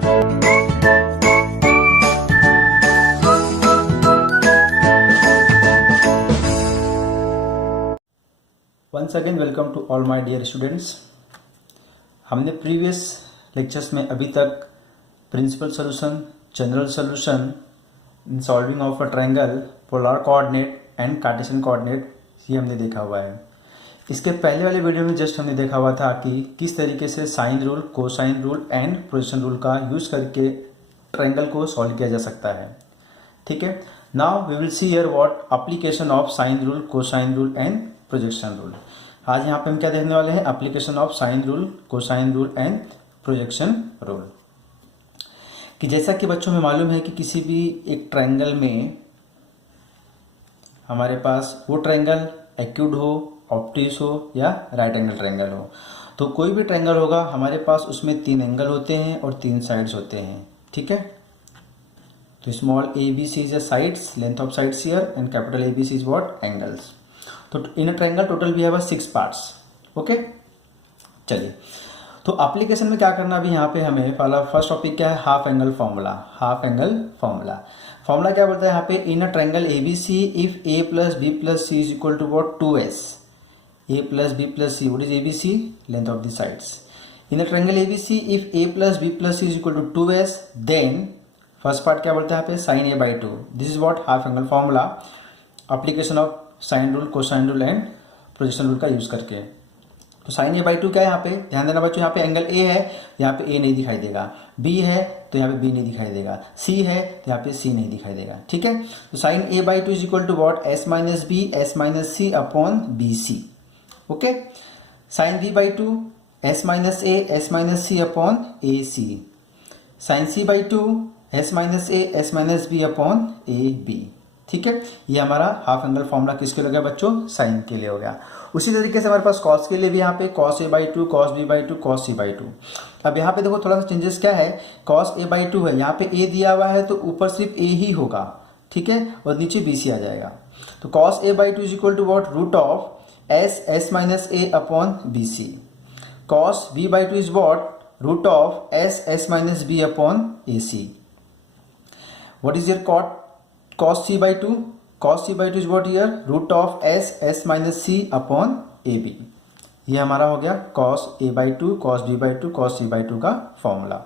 Once again welcome to all my dear students. हमने previous lectures में अभी तक principal solution, general solution in solving of a triangle, polar coordinate and Cartesian coordinate ये हमने देखा हुआ है। इसके पहले वाले वीडियो में जस्ट हमने देखा हुआ था कि किस तरीके से sine rule, cosine rule and projection rule का यूज़ करके ट्रायंगल को सॉल्व किया जा सकता है। ठीक है, now we will see here what application of sine rule, cosine rule and projection rule. आज यहाँ पे हम क्या देखने वाले हैं? Application of sine rule, cosine rule and projection rule. कि जैसा कि बच्चों में मालूम है कि किसी भी एक ट्रायंगल में हमारे पास वो ट्रायंगल एक्यूट हो, ऑब्ट्यूस हो या राइट एंगल ट्रायंगल हो, तो कोई भी ट्रायंगल होगा हमारे पास उसमें 3 एंगल होते हैं और 3 साइड्स होते हैं। ठीक है, तो small A B C is sides, length of sides here and capital A B C is what? Angles. तो in a triangle total we have 6 parts. Okay, चलिए तो एप्लीकेशन में क्या करना अभी यहाँ पे हमें फर्स्ट टॉपिक क्या है? Half angle formula. Half angle formula, formula क्या बोलता है यहाँ पे? In a triangle A B C if A plus B plus C is equal to what? 2s। A plus B plus C, what is A B C? Length of the sides. In a triangle A B C if A plus B plus C is equal to 2s, then first part क्या बोलता है यहाँ पे? Sine A by 2। This is what? Half angle formula, application of sine rule, cosine rule and projection rule का use करके। तो sine A by 2 क्या है यहाँ पे? ध्यान देना बच्चों, यहाँ पे एंगल ए है, यहाँ पे ए नहीं दिखाई देगा। बी है तो यहाँ पे बी नहीं दिखाई देगा। सी है तो यहाँ पे सी नहीं दिखाई देगा। ठीक है, तो sine A by 2 is equal to what? S minus B, S minus C upon B C. Okay, sine B by 2 S minus A, S minus C upon A C. Sine C by 2 S minus A, S minus B upon A B. ठीक है, ये हमारा half angle formula किसके लिए हो गया बच्चों? Sign के लिए हो गया। उसी तरीके से हमारे पास कॉस के लिए भी यहाँ पे cos A by 2, cos B by 2, cos C by 2। अब यहाँ पे देखो थोड़ा सा चेंजेस क्या है? कॉस ए बाई 2 है, यहाँ पे ए दिया हुआ है तो ऊपर सिर्फ ए ही होगा। ठीक है, और नीचे बी सी आ जाएगा। तो cos A by 2 is equal to what? Root of S, S minus A upon B C. Cos B by 2 is what? Root of S, S minus B upon A C. What is your cot? cos c by 2, cos c by 2 is what here? root of s, s minus c upon ab। ये हमारा हो गया cos a by 2, cos b by 2, cos c by 2 का formula.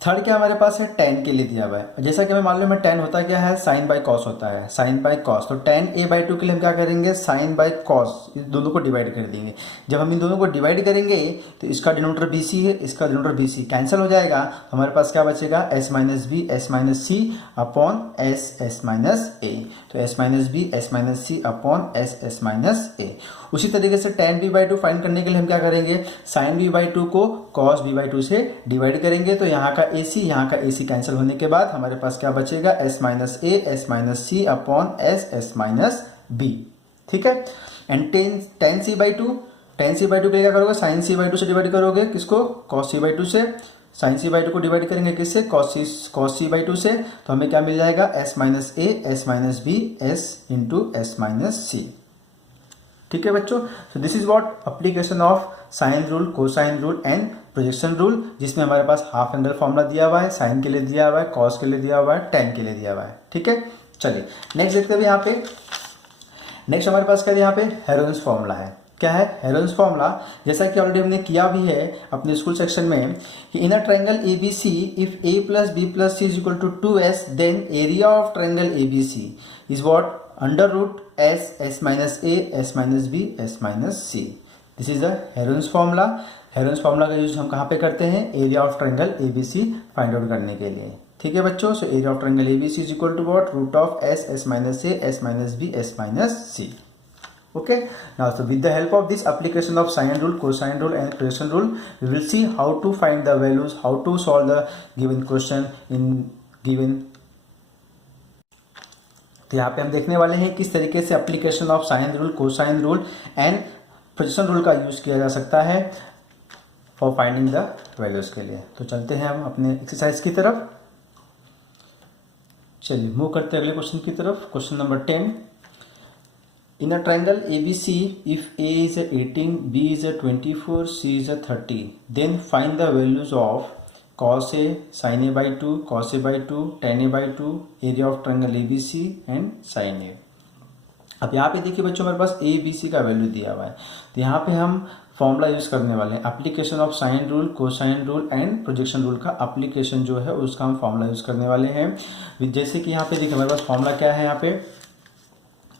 Third क्या हमारे पास है? tan के लिए दिया हुआ है। जैसा कि हमें मालूम है tan होता क्या है? sin बाई cos होता है, sin बाई cos। तो tan a बाई 2 के लिए हम क्या करेंगे? sin बाई cos, इस दोनों को डिवाइड कर देंगे। जब हम इन दोनों को डिवाइड करेंगे तो इसका डिनोमिनेटर bc है, इसका डिनोमिनेटर bc कैंसिल हो जाएगा। तो हमारे पास क्या बचेगा? s minus B, S minus C upon S, S minus A. तो s minus B, S minus C upon S, S minus A. उसी तरीके से tan b बाई 2 फाइंड करने के लिए हम क्या करेंगे? sin b बाई 2 को cos b बाई 2 से डिवाइड करेंगे। तो यहाँ का AC, यहाँ का AC कैंसिल होने के बाद हमारे पास क्या बचेगा? s minus A, S minus C upon S, S minus B. ठीक है, and tan c by 2, tan c by 2 के लिए क्या करोगे? sin c बाई 2 से डिवाइड करोगे। किसको? cos c बाई 2 से। sin c बाई 2 को डिवाइड करेंगे किससे? cos c बाई 2 से। तो हमें क्या मिल जाएगा? s minus A, S minus B, s into S minus C. ठीक है बच्चों, so this is what application of sine rule, cosine rule and projection rule, जिसमें हमारे पास हाफ एंगल फॉर्मूला दिया हुआ है, साइन के लिए दिया हुआ है, कॉस के लिए दिया हुआ है, टैन के लिए दिया हुआ है। ठीक है, चलिए नेक्स्ट देखते हैं यहाँ पे। नेक्स्ट हमारे पास क्या है? यहाँ पे हेरोइंस फॉर्मूला है। क्या है हेरोइंस फॉर्मूला? जैसा कि ऑलरेडी हमने किया भी है अपने स्कूल सेक्शन में कि in a triangle A B C if A plus B plus C is equal to 2s, then area of triangle A B C is what? Under root s, s minus a, s minus b, s minus c। This is the Heron's formula. Heron's formula का use हम कहाँ पे करते हैं? Area of triangle A B C find out करने के लिए। ठीक है बच्चों, so area of triangle A B C is equal to what? Root of s, s minus a, s minus b, s minus c। Okay, now so with the help of this application of sine rule, cosine rule and projection rule, we will see how to find the values, how to solve the given question in given। तो यहाँ पे हम देखने वाले हैं किस तरीके से application of sine rule, cosine rule and projection rule का यूज किया जा सकता है फॉर फाइंडिंग द वैल्यूज के लिए। तो चलते हैं हम अपने एक्सरसाइज की तरफ। चलिए मूव करते हैं अगले क्वेश्चन की तरफ। Question number 10। In a triangle ABC, if A is a 18, B is a 24, C is a 30, then find the values of cos A sine A by two, cos A by two, tan A by two, area of triangle A B C and sine A. अब यहाँ पे देखिए बच्चों, हमारे पास ए B सी का value दिया हुआ है, तो यहाँ पे हम फॉर्मूला यूज करने वाले हैं, application of sine rule, cosine rule and projection rule का एप्लीकेशन जो है उसका हम फॉर्मूला यूज करने वाले हैं। जैसे कि यहाँ पे देखिए हमारे पास फॉर्मूला क्या है, यहाँ पे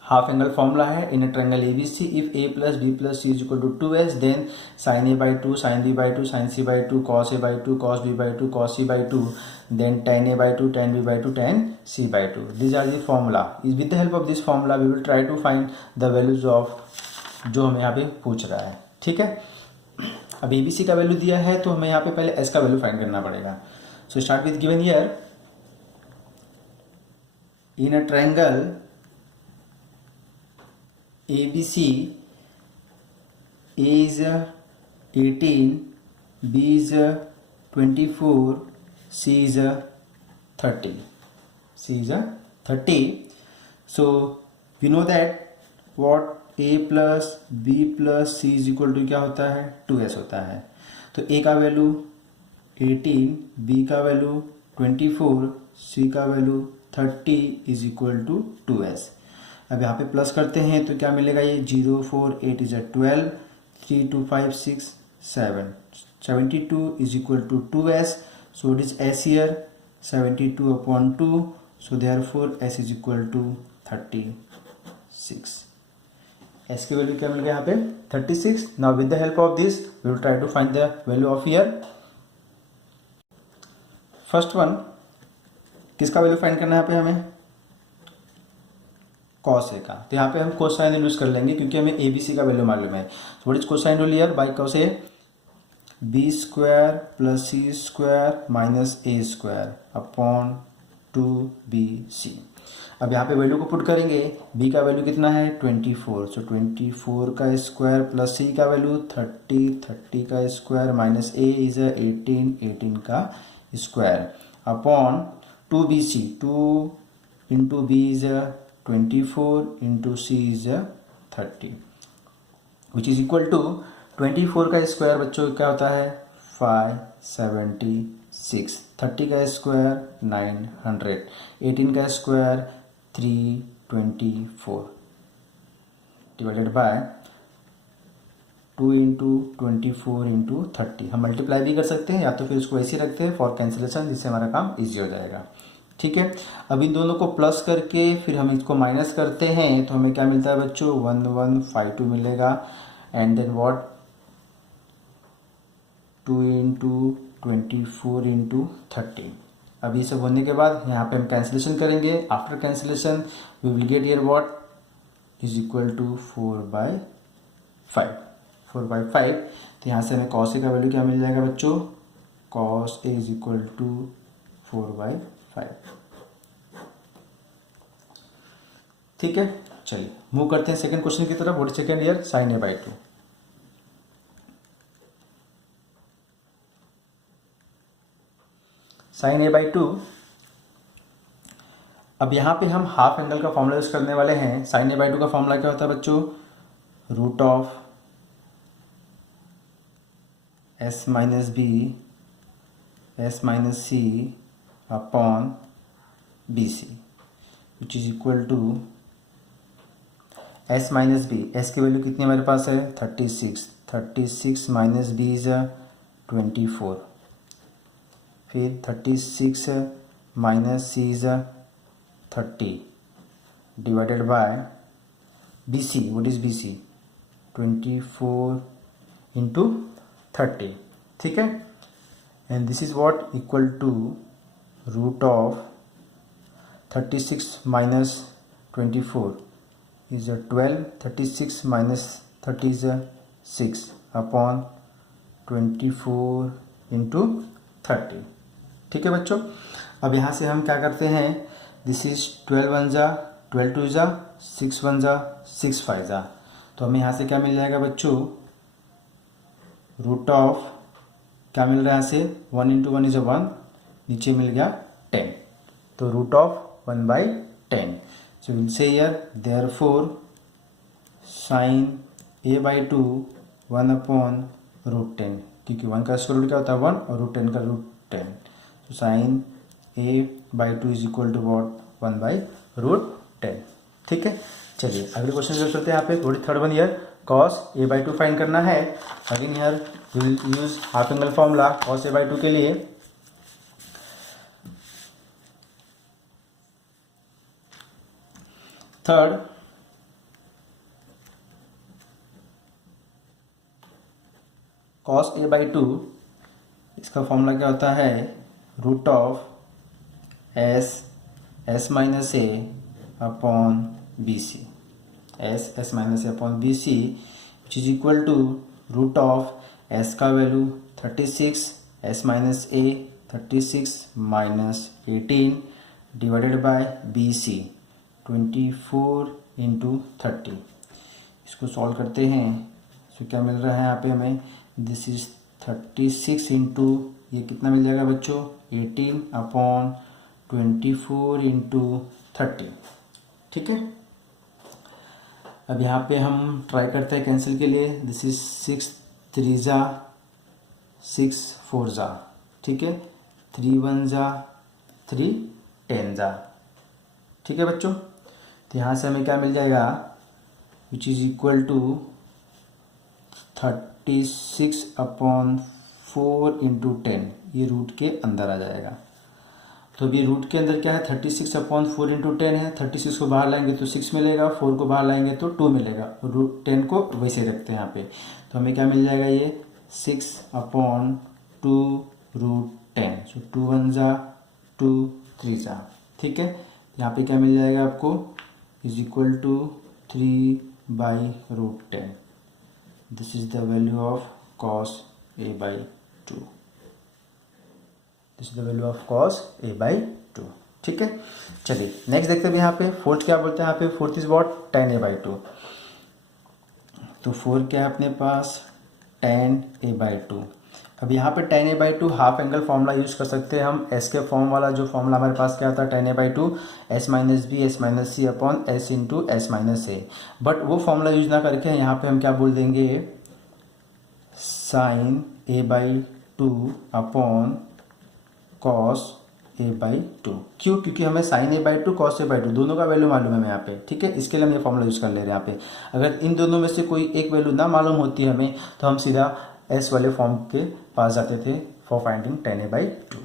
हाफ एंगल फॉर्मूला है in a triangle A B C, if A plus B plus C is equal to 2s, then sine A by two, sine B by two, sine C by two, cos A by two, cos B by two, cos C by two, then tan A by two, tan B by two, tan C by two. This are the formula. With the help of this formula we will try to find the values of जो हमें यहाँ पे पूछ रहा है। ठीक है, अब ए बी सी का वैल्यू दिया है तो हमें यहाँ पे पहले एस का वैल्यू फाइंड करना पड़ेगा। So start with given here in a triangle ABC, A is 18, B is 24, C is 30. C is 30. So we know that what A plus B plus C is equal to क्या होता है, 2s होता है। तो A का value 18, B का value 24, C का value 30 is equal to 2s। अब यहाँ पे प्लस करते हैं तो क्या मिलेगा, ये 0 4 8 is 12, 3 2 5 6 7, 72 is equal to 2s। So it is s here 72 upon 2, so therefore s is equal to 36। s की वैल्यू क्या मिल गया यहाँ पे 36। Now with the help of this we will try to find the value of here. First one, किसका value find करना है यहाँ पे हमें, कॉस ए का। तो यहाँ पे हम कोसाइन रूल यूज कर लेंगे क्योंकि हमें ए बी सी का वैल्यू मालूम है। So what is cosine rule here, by cos A B square plus C square minus A square upon 2bc। अब यहाँ पे वैल्यू को पुट करेंगे, b का वैल्यू कितना है 24, सो 24 का स्क्वायर प्लस c का वैल्यू 30, 30 का स्क्वायर माइनस a इज 18, 18 का square upon 2bc, 2 into b is 24 into c is 30 which is equal to 24 का स्क्वायर बच्चों क्या होता है 576, 30 का स्क्वायर 900, 18 का square 324 divided by 2 into 24 into 30। हम मल्टीप्लाई भी कर सकते हैं या तो फिर उसको ऐसे ही रखते हैं फॉर कैंसिलेशन, जिससे हमारा काम इजी हो जाएगा। ठीक है, अब इन दोनों को प्लस करके फिर हम इसको माइनस करते हैं तो हमें क्या मिलता है बच्चों 1152 मिलेगा। And then what 2 into 24 into 30। अब ये सब होने के बाद यहाँ पे हम कैंसिलेशन करेंगे। After cancellation we will get here what is equal to 4/5। 4/5। तो यहाँ से हमें कॉस ए का वैल्यू क्या मिल जाएगा बच्चों, cos A is equal to 4/5। ठीक है, चलिए मूव करते हैं सेकंड क्वेश्चन की तरफ। What second here sine A by two. Sine A by two. अब यहां पे हम हाफ एंगल का फॉर्मूला यूज करने वाले हैं। साइन ए बाई टू का फॉर्मूला क्या होता है बच्चों, root of s minus B s minus C upon B C which is equal to s minus B. s की वैल्यू कितनी हमारे पास है 36, 36 माइनस बी इज 24, फिर 36 minus C is 30 divided by B C. What is B C 24 into 30। ठीक है, and this is what equal to root of 36 minus 24 is 12, 36 minus 30 is 6 upon 24 into 30। ठीक है बच्चों, अब यहाँ से हम क्या करते हैं, दिस इज 12 1 जा 12 2 जा 6 1 जा 6 5 जा। तो हमें यहाँ से क्या मिल जाएगा बच्चों, रूट ऑफ क्या मिल रहा है यहाँ से 1 इंटू 1 इज 1, नीचे मिल गया 10, तो root of 1/10। So we'll say here therefore sin a by 2 1 upon root 10, क्योंकि 1 का स्क्वायर रूट क्या होता है 1 और रूट 10 का रूट 10। तो sine a/2 is equal to what 1/√10। ठीक है, चलिए अगले क्वेश्चन की तरफ चलते हैं। यहाँ पे 43rd one year cos a/2 find करना है। Again here we will use half angle formula cos a/2 के लिए। थर्ड, cos a/2 इसका फॉर्मूला क्या होता है, root of s minus a upon B C, s minus a upon B C which is equal to root of s का value 36, s minus a 36 minus 18 divided by B C 24 into 30। इसको solve करते हैं तो क्या मिल रहा है यहाँ पे हमें, दिस इज 36 इंटू ये कितना मिल जाएगा बच्चों 18 अपॉन 24 इंटू 30। ठीक है, अब यहाँ पे हम ट्राई करते हैं कैंसिल के लिए। दिस इज 6 3 जा 6 4 जा, ठीक है, 3 1 जा 3 10 जा। ठीक है बच्चों, तो यहाँ से हमें क्या मिल जाएगा, which is equal to 36 upon 4 into 10, ये रूट के अंदर आ जाएगा। तो अभी रूट के अंदर क्या है, 36 अपॉन 4 इंटू 10 है। 36 को बाहर लाएंगे तो 6 मिलेगा, 4 को बाहर लाएंगे तो 2 मिलेगा, रूट 10 को वैसे रखते हैं यहाँ पे। तो हमें क्या मिल जाएगा, ये 6 अपॉन 2√10। सो 2 1 जा 2 3 जा। ठीक है, यहाँ पे क्या मिल जाएगा आपको, is equal to 3/√10। This is the value of cos a/2। This is the value of cos a/2। ठीक है, चलिए नेक्स्ट देखते हैं यहाँ पे फोर्थ क्या बोलते हैं। यहाँ पे fourth is what tan a/2। तो 4 क्या है अपने पास, tan a/2। अब यहाँ पे tan a/2 half angle formula use कर सकते हैं हम। एस के फॉर्म वाला जो फॉर्मूला हमारे पास क्या था, tan a/2 s minus B s minus C upon s into S minus A. But वो फॉर्मूला यूज ना करके यहाँ पे हम क्या बोल देंगे, sign a/2 upon cos a/2। क्यों, क्योंकि हमें sin a/2 cos a/2 दोनों का वैल्यू मालूम है हमें यहाँ पे। ठीक है, इसके लिए हम ये फॉर्मूला यूज कर ले रहे हैं यहाँ पे। अगर इन दोनों में से कोई एक वैल्यू ना मालूम होती हमें तो हम सीधा एस वाले फॉर्म के पास जाते थे फॉर फाइंडिंग tan a/2।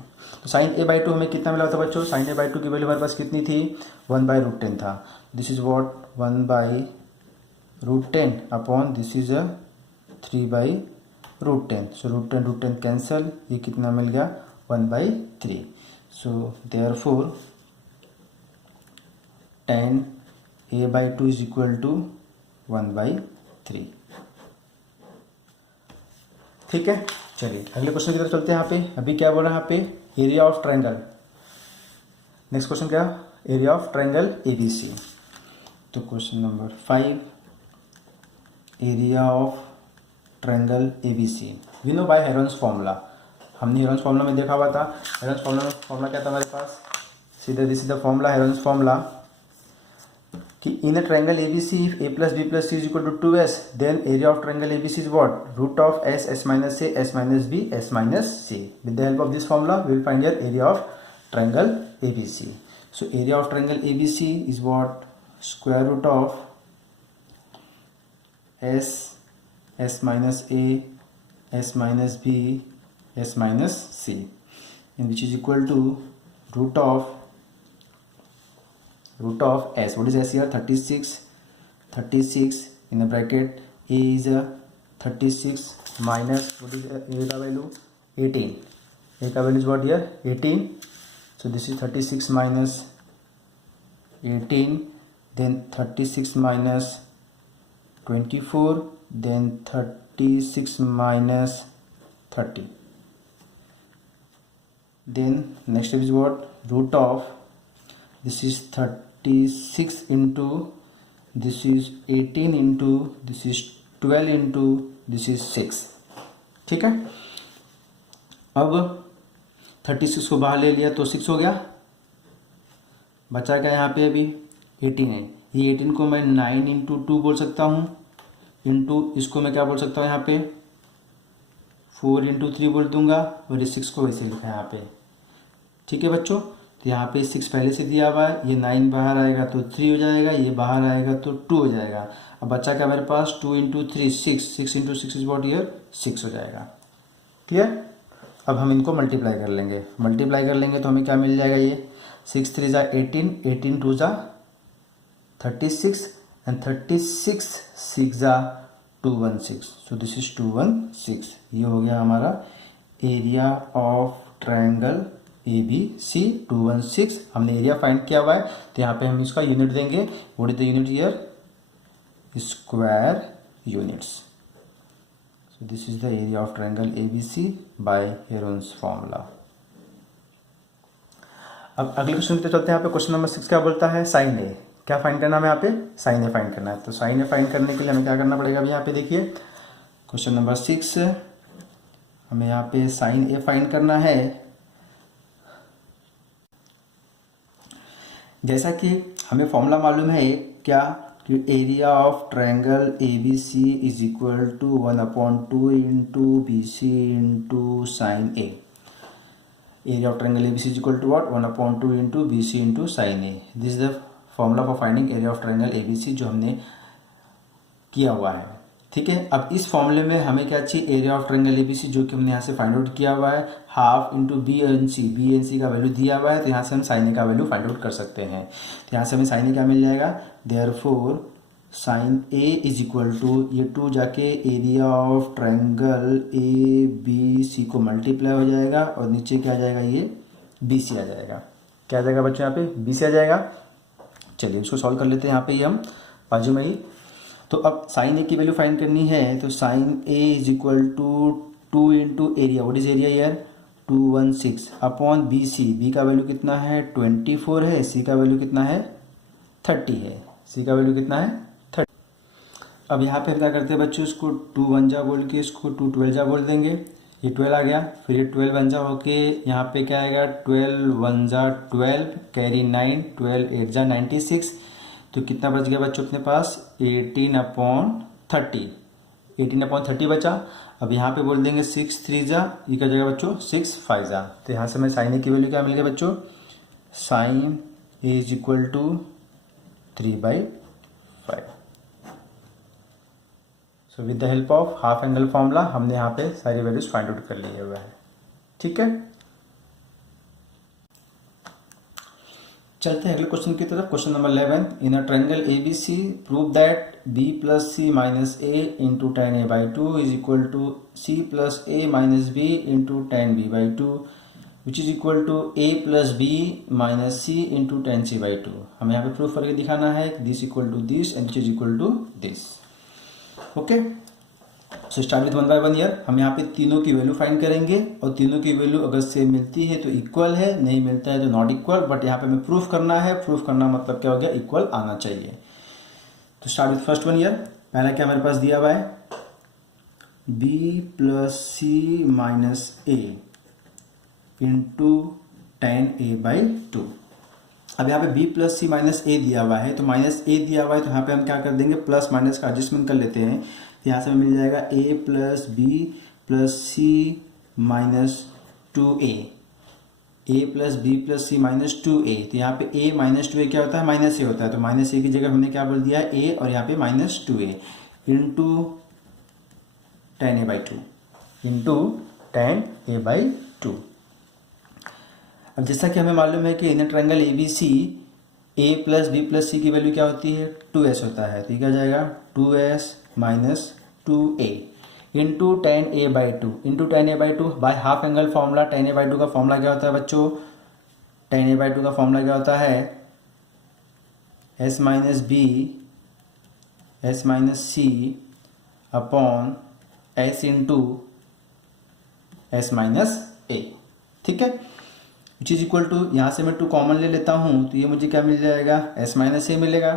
तो sin a/2 हमें कितना मिला था बच्चों, sin a/2 की वैल्यू हमारे पास कितनी थी, 1/√10 था। This is what 1/√10 upon this is 3/√10। So √10 cancel, ये कितना मिल गया 1/3। So therefore tan a/2 is equal to 1/3। ठीक है, चलिए अगले क्वेश्चन की तरफ चलते हैं। यहाँ पे अभी क्या बोल रहा है यहाँ पे, area of triangle. Next question क्या, एरिया ऑफ ट्रायंगल ABC। तो question number 5, area of triangle ABC we know by Heron's formula. हमने हेरोन्स फॉर्मूला में देखा हुआ था। हेरोन्स फॉर्मूला क्या था हमारे पास, सीधा this is the formula, Heron's formula कि in a triangle ABC if a plus b plus c is equal to 2s then area of triangle ABC is what, root of s minus a s minus b s minus c। with the help of this formula we will find your area of triangle ABC। so area of triangle ABC is what, square root of s minus a s minus b s minus c, and which is equal to root of s, what is s here, 36 in the bracket, a is 36 minus what is a का value 18, a का value is what here 18। so this is 36 minus 18, then 36 minus 24, then 36 minus 30, then next step is what, root of this is 36 into this is 18 into this is 12 into this is 6। ठीक है, अब 36 को बाहर ले लिया तो 6 हो गया, बचा क्या यहाँ पे अभी 18 है। ये 18 को मैं 9 इंटू 2 बोल सकता हूँ, इंटू इसको मैं क्या बोल सकता हूँ यहाँ पे 4 × 3 बोल दूंगा और ये 6 को वैसे लिखा है यहाँ पे। ठीक है बच्चों, तो यहाँ पे 6 पहले से दिया हुआ है, ये 9 बाहर आएगा तो 3 हो जाएगा, ये बाहर आएगा तो 2 हो जाएगा। अब बच्चा क्या मेरे पास 2 × 3 6, 6 × 6 इज व्हाट ईयर 6 हो जाएगा। क्लियर। अब हम इनको मल्टीप्लाई कर लेंगे, मल्टीप्लाई कर लेंगे तो हमें क्या मिल जाएगा, ये 6 3 ज़ा 18, 18 2 ज़ा 36 एंड 36 6 ज़ा 216, सो दिस इज 216। ये हो गया हमारा area of triangle A B C 216। हमने एरिया फाइंड किया हुआ है तो यहाँ पे हम इसका यूनिट देंगे। What is the unit here, square units. So this is the area of triangle A B C by Heron's formula. अब अगले क्वेश्चन पे चलते हैं। यहाँ पे क्वेश्चन नंबर 6 क्या बोलता है, साइन ए। क्या फाइंड करना है हमें यहाँ पे, साइन ए फाइंड करना है। तो साइन ए फाइंड करने के लिए हमें क्या करना पड़ेगा, अभी यहाँ पे देखिए क्वेश्चन नंबर 6 हमें यहाँ पे साइन ए फाइंड करना है। जैसा कि हमें फॉर्मूला मालूम है क्या, कि area of triangle A B C is equal to 1/2 into B C into sine A. Area of triangle A B C is equal to what, 1/2 into B C into sine A. This is the formula for finding area of triangle A B C जो हमने किया हुआ है। ठीक है, अब इस फॉर्मूले में हमें क्या चाहिए, area of triangle A B C जो कि हमने यहाँ से फाइंड आउट किया हुआ है, half into B and C का वैल्यू दिया हुआ है, तो यहाँ से हम साइन ए का वैल्यू फाइंड आउट कर सकते हैं। तो यहाँ से हमें साइन ए क्या मिल जाएगा, therefore sine A is equal to, ये 2 जाके area of triangle A B C को मल्टीप्लाई हो जाएगा और नीचे क्या आ जाएगा, ये बी सी आ जाएगा। क्या आ जाएगा बच्चों, यहाँ पे बी सी आ जाएगा। चलिए इसको सॉल्व कर लेते हैं यहाँ पे ही हम बाजू में ही। तो अब साइन ए की वैल्यू फाइंड करनी है, तो sine A is equal to 2 into area, what is area यार 216 अपॉन बी सी। बी का वैल्यू कितना है 24 है, सी का वैल्यू कितना है 30 है, सी का वैल्यू कितना है 30। अब यहाँ पे क्या करते हैं बच्चों, इसको 2 1 जा बोल के इसको 2 12 जा बोल देंगे, ये 12 आ गया। फिर ये 12 1 जा होके यहाँ पे क्या आएगा, 12 1 जा 12 कैरी 9, 12 8 जा 96, तो कितना बच गया बच्चों अपने पास 18/30, 18/30 बचा। अब यहाँ पे बोल देंगे 6 3 जा, ये क्या जाएगा बच्चों 6 5 जा। तो यहाँ से हमें साइन ए की वैल्यू क्या मिल गया बच्चों, sine A is equal to 3/5। So with the help of half angle formula हमने यहाँ पे सारी वैल्यूज फाइंड आउट कर लिए हुए हैं। ठीक है, चलते हैं अगले क्वेश्चन की तरफ। Question number 11, in a triangle A B C prove that B plus C minus A into tan a by 2 is equal to C plus A minus B into tan b by 2 which is equal to a plus B minus C into tan c by 2। हमें यहाँ पे proof करके दिखाना है this equal to this and this is equal to this. Okay, so start with 1 by 1 here. हम यहाँ पे तीनों की वैल्यू फाइंड करेंगे और तीनों की वैल्यू अगर सेम मिलती है तो इक्वल है, नहीं मिलता है तो नॉट इक्वल। बट यहाँ पे हमें प्रूफ करना है, प्रूफ करना मतलब क्या हो गया, इक्वल आना चाहिए। तो स्टार्ट विथ फर्स्ट 1 ईयर। पहला क्या हमारे पास दिया हुआ है, B plus C minus A into tan a by 2। अब यहाँ पे b plus C minus A दिया हुआ है, तो माइनस ए दिया हुआ है तो यहाँ पे हम क्या कर देंगे, प्लस माइनस का एडजस्टमेंट कर लेते हैं। तो यहाँ से हमें मिल जाएगा a plus B plus C minus 2a, a plus B plus C minus 2a। तो यहाँ पे a माइनस 2a क्या होता है, माइनस ए होता है। तो माइनस ए की जगह हमने क्या बोल दिया a और यहाँ पे minus 2a into tan a by 2, into tan a by 2। अब जैसा कि हमें मालूम है कि in triangle A B C A plus B plus C की वैल्यू क्या होती है 2s होता है। तो ये क्या जाएगा 2s minus 2a into tan a by 2 into tan a by 2 by half angle formula. tan a by 2 का फॉर्मूला क्या होता है बच्चों, tan a बाई 2 का फॉर्मूला क्या होता है, s minus B S minus C upon s into S minus A. ठीक है, विच इज इक्वल टू, यहाँ से मैं 2 कॉमन ले लेता हूँ तो ये मुझे क्या मिल जाएगा, s माइनस ए मिलेगा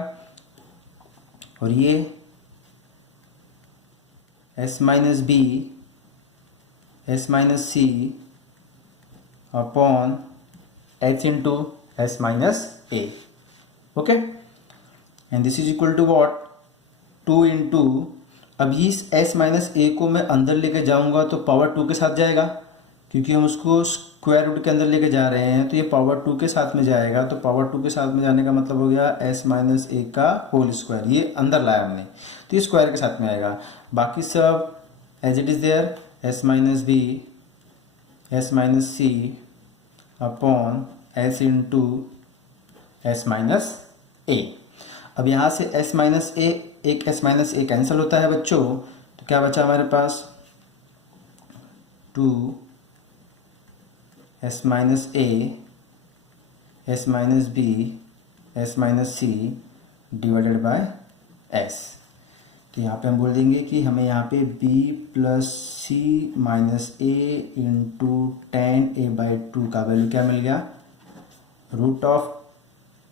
और ये s minus B S minus C upon h into S minus A. Okay, and this is equal to what 2 into अब इस s माइनस ए को मैं अंदर लेके जाऊंगा तो पावर 2 के साथ जाएगा, क्योंकि हम उसको स्क्वायर रूट के अंदर लेके जा रहे हैं, तो ये पावर 2 के साथ में जाएगा। तो पावर 2 के साथ में जाने का मतलब हो गया s माइनस ए का होल स्क्वायर, ये अंदर लाया हमने तो ये स्क्वायर के साथ में आएगा। बाकी सब as it is there, s minus B, s minus C upon s into s minus A. अब यहाँ से s माइनस ए, एक s माइनस ए कैंसिल होता है बच्चों, तो क्या बचा हमारे पास 2 s minus A, s minus B, s minus C divided by s। तो यहाँ पे हम बोल देंगे कि हमें यहाँ पे b plus C minus A into tan A by 2 का वैल्यू क्या मिल गया, root of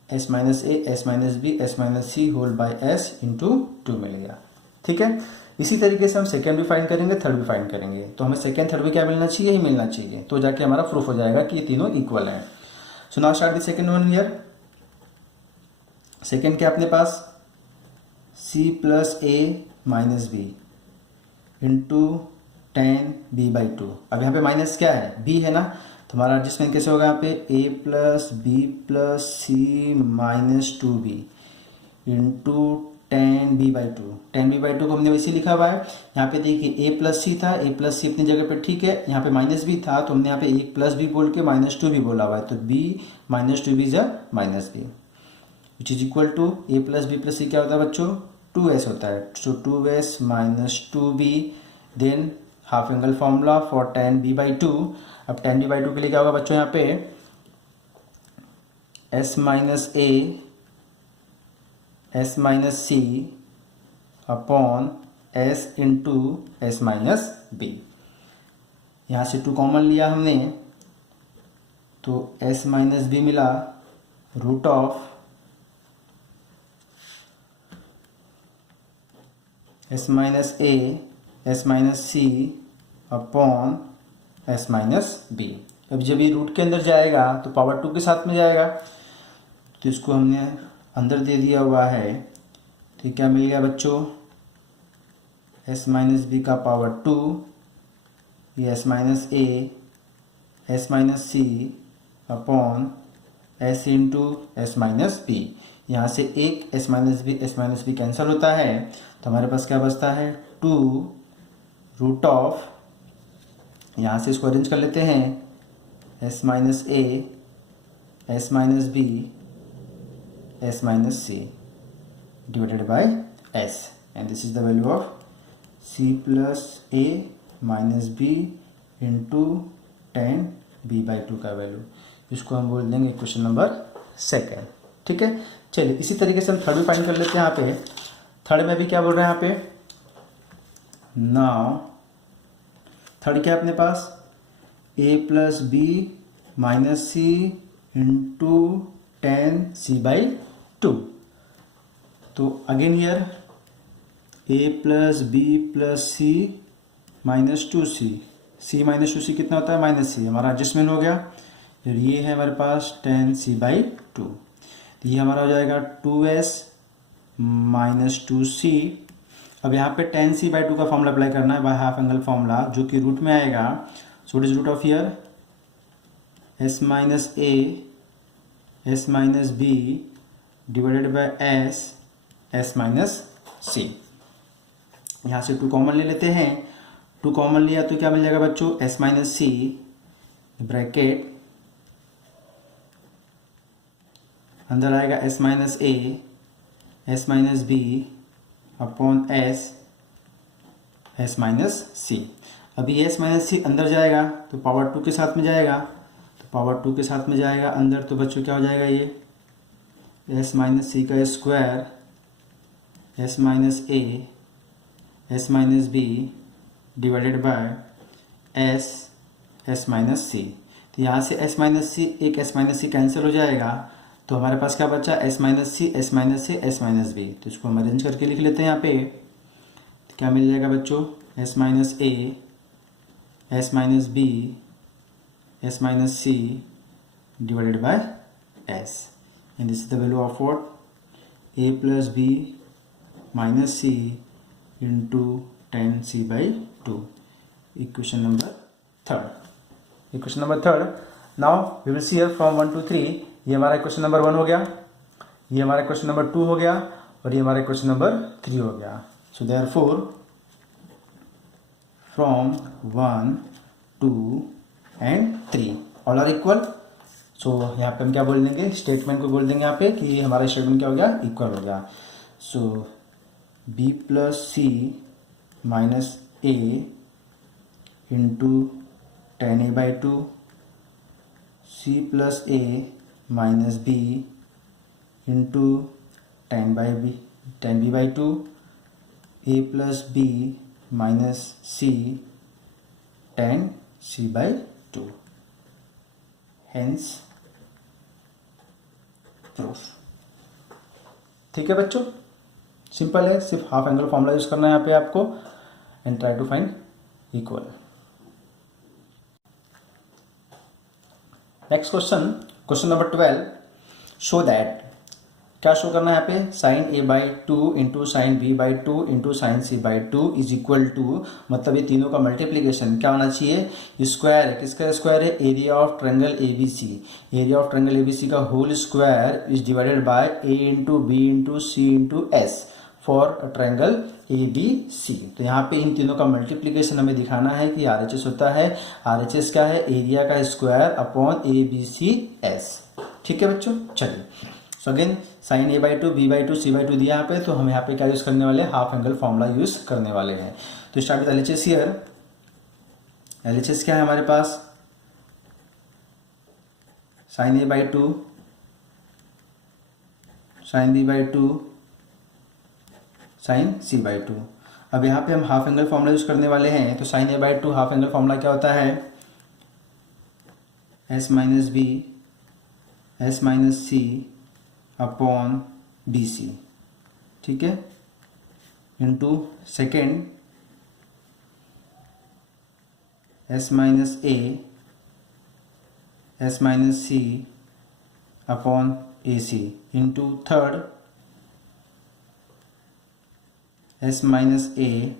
s minus A, s minus B, s minus C whole by s into 2 मिल गया। ठीक है, इसी तरीके से हम सेकेंड भी फाइंड करेंगे, थर्ड भी फाइंड करेंगे। तो हमें सेकेंड थर्ड भी क्या मिलना चाहिए, ही मिलना चाहिए, तो जाके हमारा प्रूफ हो जाएगा कि ये तीनों इक्वल हैं। So now start the second one here. Second क्या अपने पास, c plus A minus B into tan B by 2। अब यहाँ पे माइनस क्या है, b है ना, तो हमारा एडजस्टमेंट कैसे होगा, यहाँ पे a plus B plus C minus 2b into tan B by 2। Tan B by 2 को हमने वैसे लिखा हुआ है। यहाँ पे देखिए a प्लस सी था, a प्लस सी अपनी जगह पे ठीक है, यहाँ पे माइनस भी था तो हमने यहाँ पे एक प्लस भी बोल के माइनस 2 भी बोला हुआ है, तो b minus 2b is minus B which is equal to a plus B plus C क्या होता है बच्चों, 2s होता है। So 2s minus 2b, then half angle formula for tan B by 2। अब टेन बी बाई 2 के लिए क्या होगा बच्चों, यहाँ पे s minus A, s minus C upon s into S minus B. यहाँ से 2 कॉमन लिया हमने तो s माइनस बी मिला, root of s minus A, s minus C upon s minus B. अब जब ये रूट के अंदर जाएगा तो पावर 2 के साथ में जाएगा, तो इसको हमने अंदर दे दिया हुआ है। तो क्या मिल गया बच्चों, s माइनस बी का पावर 2, ये s minus A, s minus C upon s into S minus B. यहाँ से एक s माइनस बी कैंसिल होता है, तो हमारे पास क्या बचता है 2 रूट ऑफ, यहाँ से इसको अरेंज कर लेते हैं, s minus A, s minus B, s minus C divided by s, and this is the value of c plus A minus B into tan B by 2 का वैल्यू। इसको हम बोल देंगे क्वेश्चन नंबर सेकेंड। ठीक है, चलिए इसी तरीके से हम थर्ड भी फाइंड कर लेते हैं। यहाँ पे थर्ड में भी क्या बोल रहे हैं, यहाँ पे नाउ थर्ड क्या है अपने पास, a plus B minus C into tan C by 2। तो again here a plus B plus C minus 2c, c minus 2c कितना होता है, माइनस सी, हमारा एडजस्टमेंट हो गया। फिर ये है हमारे पास टेन सी बाई 2, तो ये हमारा हो जाएगा 2s माइनस 2c। अब यहाँ पे टेन सी बाई 2 का फॉर्मूला अप्लाई करना है बाय हाफ एंगल फॉर्मूला, जो कि रूट में आएगा। So it is root of here s minus A, s minus B divided by s minus C. यहाँ से 2 कॉमन ले लेते हैं, 2 कॉमन लिया तो क्या मिल जाएगा बच्चों, s माइनस सी ब्रैकेट अंदर आएगा s minus A, s minus B upon s minus C. अभी s माइनस सी अंदर जाएगा तो पावर 2 के साथ में जाएगा, तो पावर 2 के साथ में जाएगा अंदर, तो बच्चों क्या हो जाएगा, ये s माइनस सी का square, s minus A, s minus B divided by s minus C. तो यहाँ से s माइनस सी, एक s माइनस सी कैंसिल हो जाएगा, तो हमारे पास क्या बचा, s minus C, s minus C, s minus B. तो इसको हम अरेंज करके लिख लेते हैं यहाँ पे। तो क्या मिल जाएगा बच्चों, s minus A, s minus B, s minus C divided by s, and this is the value of what, a plus B minus C into 10c/2। Equation number third. Now we will see here from 1 to 3। ये हमारा equation number 1 हो गया, ये हमारा equation number 2 हो गया और ये हमारा इक्वेशन नंबर 3 हो गया। So therefore from 1, 2 and 3 all are equal. So यहाँ पे हम क्या बोल देंगे, स्टेटमेंट को बोल देंगे यहाँ पे कि हमारा स्टेटमेंट क्या हो गया, इक्वल हो गया। सो b plus C minus A into 10a/2, c plus A minus B into 10b/2, a plus B minus C 10c/2। Hence proof. ठीक है बच्चों, सिंपल है, सिर्फ हाफ एंगल फॉर्मूला यूज करना है यहाँ पे आपको and try to find equal. Next question number 12। Show that, क्या शो करना है यहाँ पे, sine a/2 into sine b/2 into sine c/2 is equal to, मतलब ये तीनों का मल्टीप्लीकेशन क्या होना चाहिए, स्क्वायर है। किसका स्क्वायर है, area of triangle ABC। Area of triangle ABC का whole square is divided by a into B into C into S for triangle ABC। तो यहाँ पे इन तीनों का मल्टीप्लीकेशन हमें दिखाना है कि RHS होता है, RHS क्या है, एरिया का स्क्वायर अपॉन ABCS। ठीक है बच्चों, चलिए। So again sine a/2 b/2 c/2 दिया यहाँ पे, तो हम यहाँ पे क्या यूज करने वाले हैं, हाफ एंगल फॉर्मूला यूज करने वाले हैं। तो start with LHS here. LHS क्या है हमारे पास, sign a/2 sign b/2 sign c/2। अब यहाँ पे हम हाफ एंगल फॉर्मूला यूज करने वाले हैं। तो sine a/2 half angle formula क्या होता है, s minus B s minus सी अपॉन BC। ठीक है, into second s minus A s minus C upon AC into third s minus A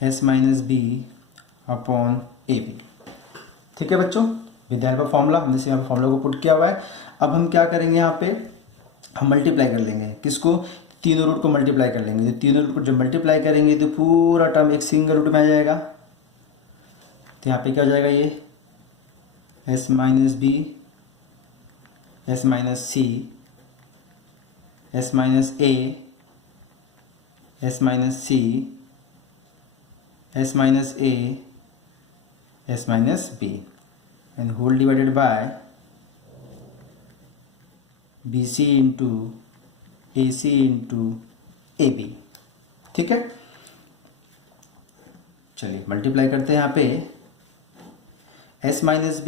s minus B upon AB। ठीक है बच्चों, with the help of formula हमने यहाँ पे formula को put किया हुआ है। अब हम क्या करेंगे, यहाँ पे हम मल्टीप्लाई कर लेंगे, किसको, तीनों रूट को मल्टीप्लाई कर लेंगे। तो तीनों रूट को जब मल्टीप्लाई करेंगे तो पूरा टर्म एक सिंगल रूट में आ जाएगा। तो यहाँ पे क्या हो जाएगा, ये s minus B s minus C s minus A s minus C s minus A s minus B and whole divided by BC into AC into AB। ठीक है, चलिए मल्टीप्लाई करते हैं। यहाँ पे s माइनस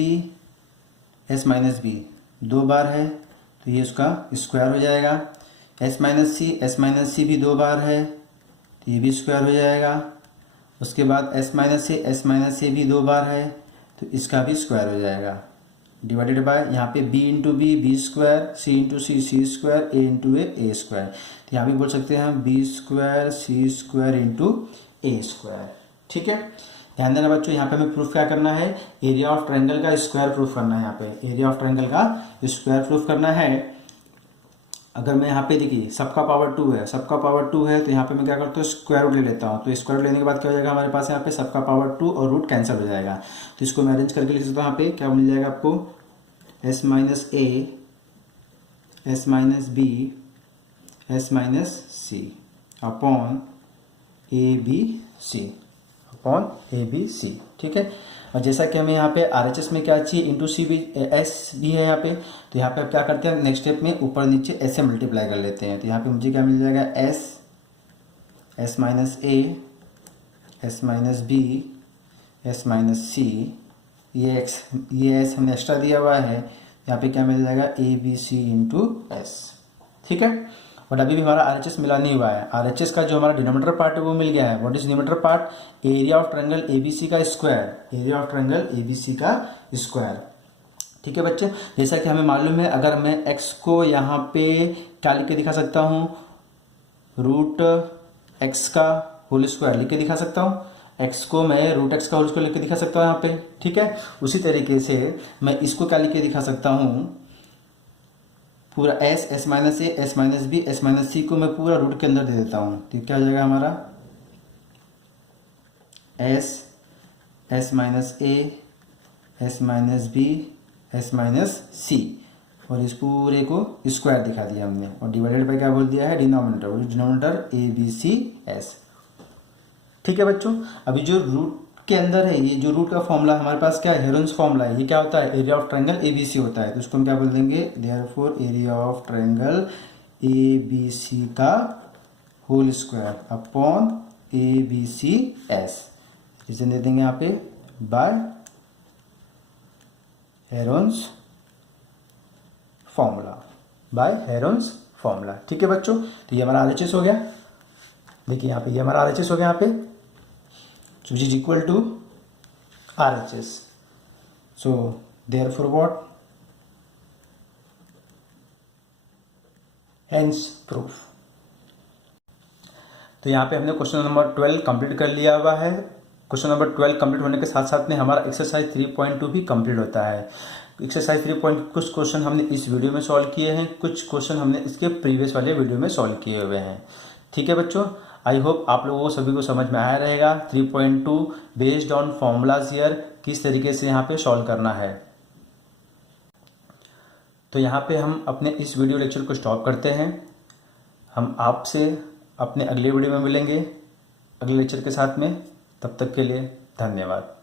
बी दो बार है तो ये उसका स्क्वायर हो जाएगा। s माइनस सी भी दो बार है तो ये भी स्क्वायर हो जाएगा। उसके बाद s माइनस सी भी दो बार है तो इसका भी स्क्वायर हो जाएगा। डिवाइडेड बाय यहाँ पे b into B square, c into C square, a into A square. तो यहाँ भी बोल सकते हैं हम b square C square into A square. ठीक है, ध्यान देना बच्चों, यहाँ पे हमें प्रूफ क्या करना है, एरिया ऑफ ट्रायंगल का स्क्वायर प्रूफ करना है। यहाँ पे एरिया ऑफ ट्रायंगल का स्क्वायर प्रूफ करना है। अगर मैं यहाँ पे देखिए सबका पावर 2 है, सबका पावर 2 है तो यहाँ पे मैं क्या करता हूँ, स्क्वायर रूट ले लेता हूँ। तो स्क्वायर रूट लेने के बाद क्या हो जाएगा हमारे पास, यहाँ पे सबका पावर 2 और रूट कैंसिल हो जाएगा। तो इसको मैं अरेंज करके लिख सकता हूँ। यहाँ पे क्या मिल जाएगा आपको, s minus A s minus B s minus C upon ABC। ठीक है, और जैसा कि हमें यहाँ पे RHS में क्या चाहिए, इंटू सी भी s भी है यहाँ पे। तो यहाँ पे आप क्या करते हैं, नेक्स्ट स्टेप में ऊपर नीचे ऐसे मल्टीप्लाई कर लेते हैं। तो यहाँ पे मुझे क्या मिल जाएगा, s minus A s minus B s minus C, ये s हमने एक्स्ट्रा दिया हुआ है। यहाँ पे क्या मिल जाएगा, ABC इंटू एस। ठीक है, बट अभी भी हमारा RHS मिला नहीं हुआ है। RHS का जो हमारा डिनोमिनेटर पार्ट है वो मिल गया है। What is denominator part, area of triangle ABC का square, area of triangle ABC का स्क्वायर। ठीक है बच्चे, जैसा कि हमें मालूम है, अगर मैं x को यहाँ पे क्या लिख के दिखा सकता हूँ, रूट एक्स का होल स्क्वायर लिख के दिखा सकता हूँ, एक्स को मैं रूट एक्स का होल स्क्वायर लिख के दिखा सकता हूँ यहाँ पे, ठीक है। उसी तरीके से मैं इसको क्या लिख के दिखा सकता हूँ, पूरा S, S minus A, S minus B, S minus C को मैं पूरा रूट के अंदर दे देता हूँ, तो क्या हो जाएगा हमारा S, S minus A, S minus B, S minus C, और इस पूरे को स्क्वायर दिखा दिया हमने, और डिवाइडेड बाय क्या बोल दिया है, denominator, denominator A B C S, ठीक है बच्चों। अभी जो रूट के अंदर है, ये जो रूट का फॉर्मूला हमारे पास क्या है, हेरोन्स फॉर्मूला है, ये क्या होता है, एरिया ऑफ ट्रायंगल एबीसी होता है, तो इसको हम क्या बोल देंगे, therefore area of triangle ABC का whole square upon ABC S, reason दे देंगे यहाँ पे by Heron's formula, by Heron's formula, ठीक है बच्चों। तो ये हमारा आरएचएस हो गया, देखिए यहाँ पे ये हमारा आरएचएस हो गया यहाँ पे, which is equal to RHS. So therefore what? Hence proof. तो यहाँ पे हमने क्वेश्चन नंबर 12 कंप्लीट कर लिया हुआ है। क्वेश्चन नंबर 12 कंप्लीट होने के साथ साथ में हमारा एक्सरसाइज 3.2 भी कंप्लीट होता है। एक्सरसाइज 3.2 कुछ क्वेश्चन हमने इस वीडियो में सॉल्व किए हैं, कुछ क्वेश्चन हमने इसके प्रीवियस वाले वीडियो में सॉल्व किए हुए हैं, ठीक है बच्चों। आई होप आप लोगों को सभी को समझ में आया रहेगा 3.2 बेस्ड ऑन फॉर्मूलाज हियर किस तरीके से यहाँ पे सॉल्व करना है। तो यहाँ पे हम अपने इस वीडियो लेक्चर को स्टॉप करते हैं। हम आपसे अपने अगले वीडियो में मिलेंगे अगले लेक्चर के साथ में, तब तक के लिए धन्यवाद।